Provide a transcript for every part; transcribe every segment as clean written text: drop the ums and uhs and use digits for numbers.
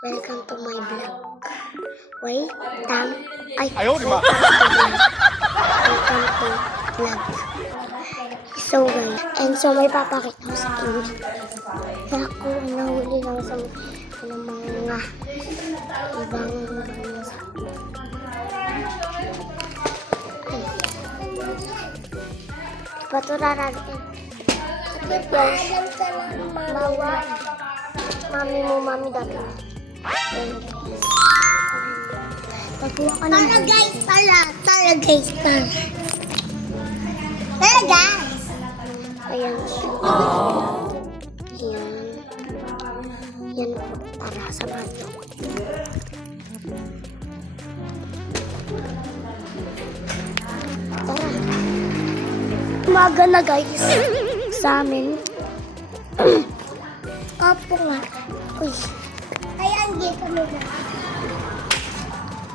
Welcome to my vlog. Wait, ay, Ayaw, di ba? welcome to vlog. So guys, and so may papakita ko sa inyo. Na ako nahuli lang sa mga ibang bansa. Bato rarating. Sakit guys. Mami dati. Nagkuha ka ng Tara guys. Ayan siya. Yan po. Tara, samahan niyo. Tara. Umaga na guys. Sa amin. Opo nga. Uy. Ayan, dito mo na.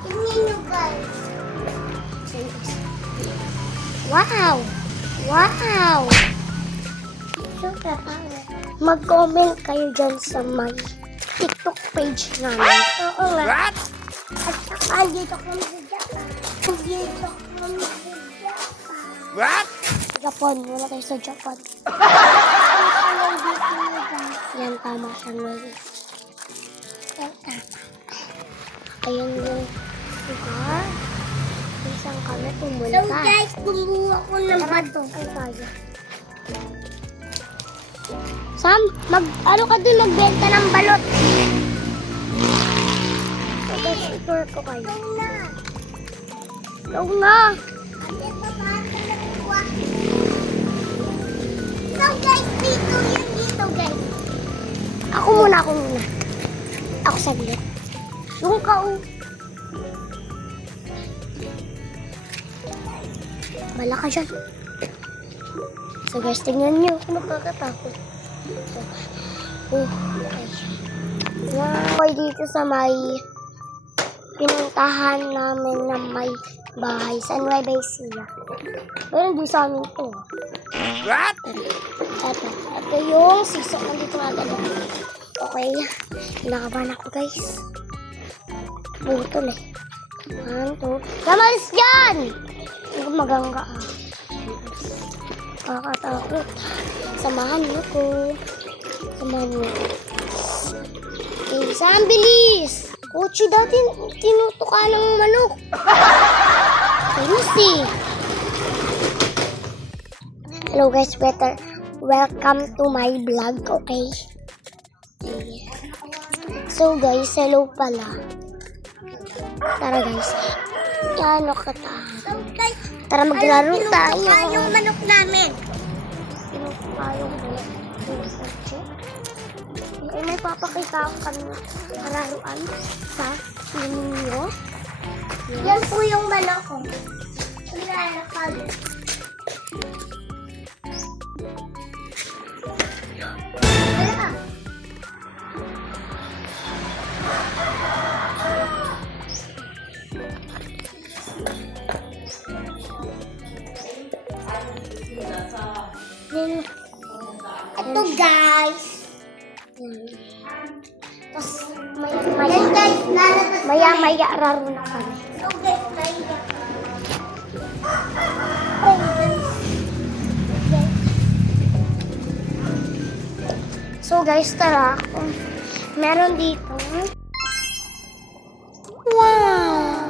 Tingnan nyo guys. Wow! Wow! Mag-comment kayo dyan sa my TikTok page namin. Oo nga. What? At saka dito kami sa Japan. Dito kami sa Japan. What? Japan. Wala tayo sa Japan. Yan, tama siya, Noel. Yan, tama. Ayan yung lugar. Isang kami pumunta. So guys, kumuha ko ng bato. Ay, kaya. Sam, ano ka dun magbenta ng balot? So guys, itour ko kayo. Go na! So guys, dito guys. Ako muna. Ako saglit. Yung Bala ka dyan. So guys, tingnan nyo kung magkakatakot. So, okay. Wow, dito sa may pinuntahan namin na may bahay sa Nueva Ecija. Pero hindi sa amin to. What? Ito yung sisok nandito nga agad. Okay. Kinakabahan ako guys. Butol eh. 1, 2. Kamalis dyan! Hindi magangga ah. Kakatakot. Samahan mo ko. Okay, saan bilis? Kotse dati tinutuka ng manok. Seriously. Hello guys, welcome to my vlog, okay? So guys, hello pala. Tara guys. Yan o Tara maglaro tayo. Yung manok namin. Tinutuka yung manok. Okay, may papakita ako kami kararuan sa inyo. Yan po yung manok ko. Ito guys. Tapos maya raro na kami. So guys, tara. Meron dito. Wow!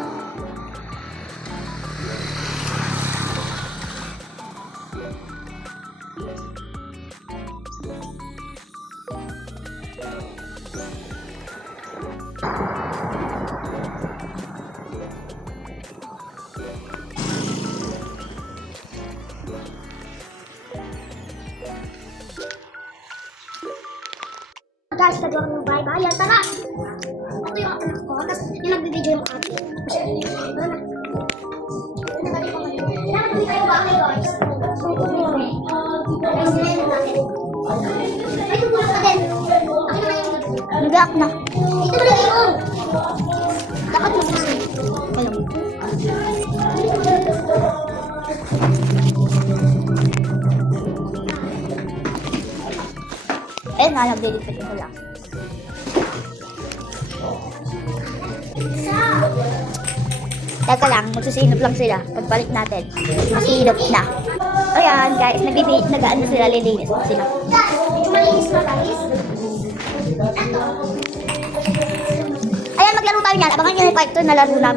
Guys, nagawa ng bahay-bahay. Tara! Ito yung anak ko. Tapos yung nagbibideo yung ate. Kailangan kami tayo bahay, guys. So, ito na yun eh. Guys, nilainan natin. Ay, tumulong ka din. Ako naman yung nag-up na. Ito na yung dapat mag-usay. Hello. Eh, nalagdilipit ko lang. Teka lang, magsisinop lang sila. Pagbalik natin, masinop na. Ayan, guys, nag-ano sila, lilinis pa sila. Malinis pa guys. Ayan, maglaro tayo niyan. Abangan nyo yung part 2 na laro namin.